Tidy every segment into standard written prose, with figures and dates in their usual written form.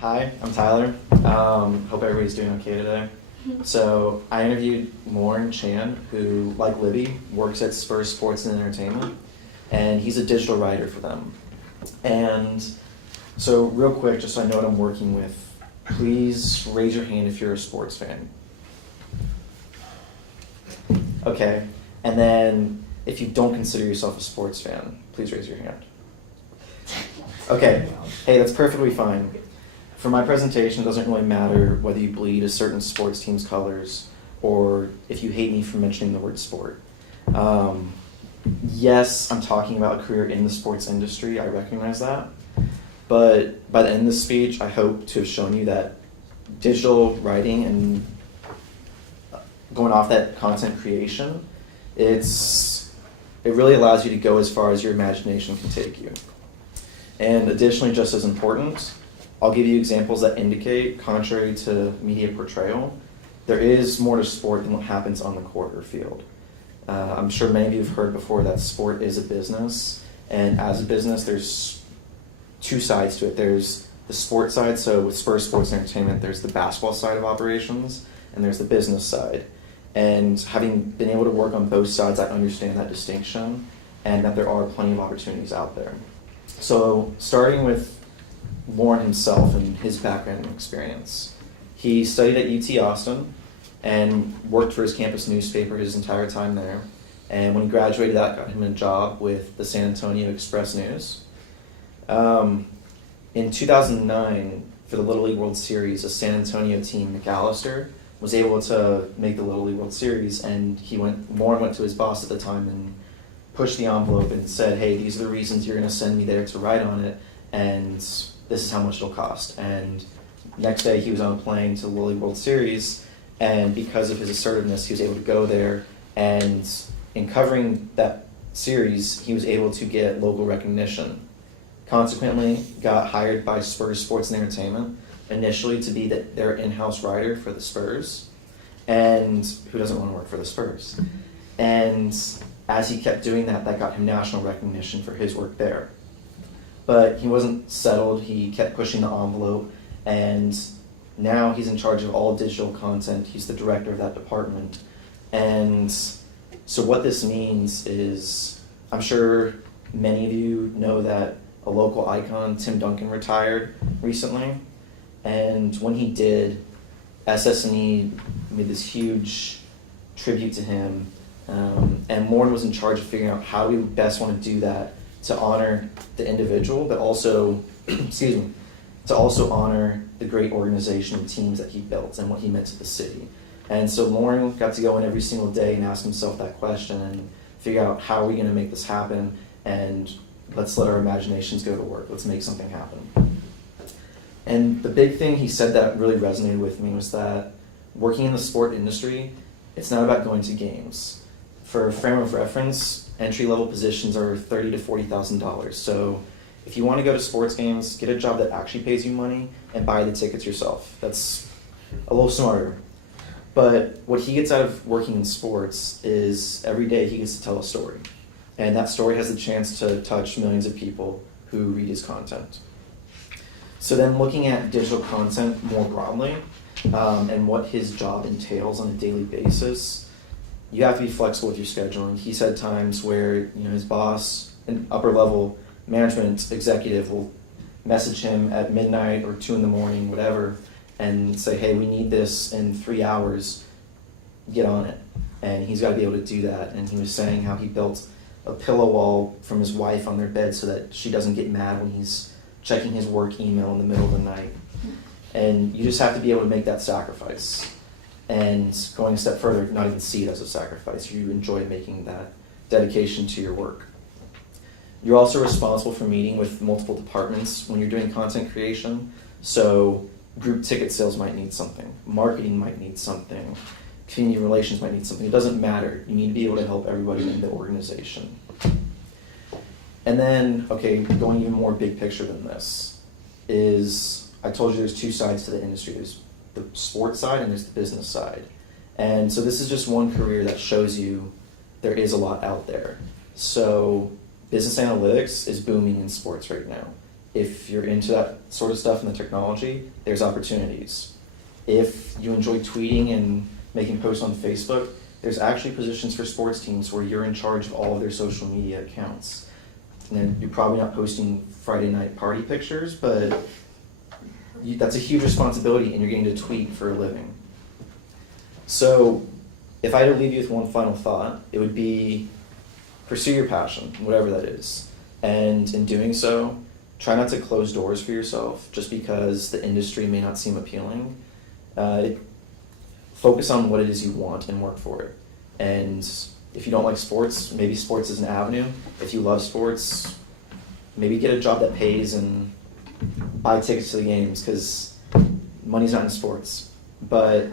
Hi, I'm Tyler. Hope everybody's doing okay today. So I interviewed Lauren Chan, who, like Libby, works at Spurs Sports and Entertainment, and he's a digital writer for them. And so real quick, just so I know what I'm working with, please raise your hand if you're a sports fan. Okay, and then if you don't consider yourself a sports fan, please raise your hand. Okay, hey, that's perfectly fine. For my presentation, it doesn't really matter whether you bleed a certain sports team's colors or if you hate me for mentioning the word sport. Yes, I'm talking about a career in the sports industry, I recognize that. But by the end of this speech, I hope to have shown you that digital writing and going off that content creation, it really allows you to go as far as your imagination can take you. And additionally, just as important, I'll give you examples that indicate, contrary to media portrayal, there is more to sport than what happens on the court or field. I'm sure many of you have heard before that sport is a business, and as a business, there's two sides to it. There's the sport side, so with Spurs Sports and Entertainment, there's the basketball side of operations, and there's the business side. And having been able to work on both sides, I understand that distinction, and that there are plenty of opportunities out there. So starting with Lauren himself and his background and experience. He studied at UT Austin and worked for his campus newspaper his entire time there. And when he graduated, that got him a job with the San Antonio Express News. In 2009, for the Little League World Series, a San Antonio team, McAllister, was able to make the Little League World Series, and Lauren went to his boss at the time and pushed the envelope and said, hey, these are the reasons you're going to send me there to write on it, and this is how much it'll cost. And next day he was on a plane to the Little League World Series, and because of his assertiveness, he was able to go there, and in covering that series, he was able to get local recognition. Consequently, got hired by Spurs Sports and Entertainment, initially to be their in-house writer for the Spurs, and who doesn't want to work for the Spurs? And as he kept doing that, that got him national recognition for his work there. But he wasn't settled, he kept pushing the envelope, and now he's in charge of all digital content. He's the director of that department. And so what this means is, I'm sure many of you know that a local icon, Tim Duncan, retired recently. And when he did, SS&E made this huge tribute to him. And Lauren was in charge of figuring out how do we best want to do that to honor the individual, but also, to also honor the great organization and teams that he built and what he meant to the city. And so Lauren got to go in every single day and ask himself that question and figure out how are we going to make this happen, and let's let our imaginations go to work. Let's make something happen. And the big thing he said that really resonated with me was that working in the sport industry, it's not about going to games. For a frame of reference, entry-level positions are $30,000 to $40,000. So if you want to go to sports games, get a job that actually pays you money and buy the tickets yourself. That's a little smarter. But what he gets out of working in sports is every day he gets to tell a story. And that story has the chance to touch millions of people who read his content. So then looking at digital content more broadly, and what his job entails on a daily basis, you have to be flexible with your scheduling. He's had times where his boss, an upper level management executive, will message him at midnight or 2 a.m, whatever, and say, hey, we need this in 3 hours, get on it. And he's got to be able to do that. And he was saying how he built a pillow wall from his wife on their bed so that she doesn't get mad when he's checking his work email in the middle of the night. And you just have to be able to make that sacrifice. And going a step further, not even see it as a sacrifice. You enjoy making that dedication to your work. You're also responsible for meeting with multiple departments when you're doing content creation. So group ticket sales might need something. Marketing might need something. Community relations might need something. It doesn't matter. You need to be able to help everybody in the organization. And then, going even more big picture than this, is I told you there's two sides to the industry. There's the sports side and there's the business side. And so this is just one career that shows you there is a lot out there. So business analytics is booming in sports right now. if you're into that sort of stuff and the technology, there's opportunities. If you enjoy tweeting and making posts on Facebook, there's actually positions for sports teams where you're in charge of all of their social media accounts. And then you're probably not posting Friday night party pictures, but that's a huge responsibility, and you're getting to tweet for a living. So if I had to leave you with one final thought, it would be pursue your passion, whatever that is. And in doing so, try not to close doors for yourself just because the industry may not seem appealing. Focus on what it is you want and work for it. And if you don't like sports, maybe sports is an avenue. If you love sports, maybe get a job that pays and buy tickets to the games, because money's not in sports. But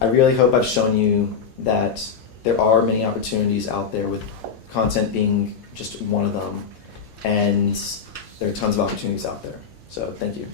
I really hope I've shown you that there are many opportunities out there, with content being just one of them. And there are tons of opportunities out there. So thank you.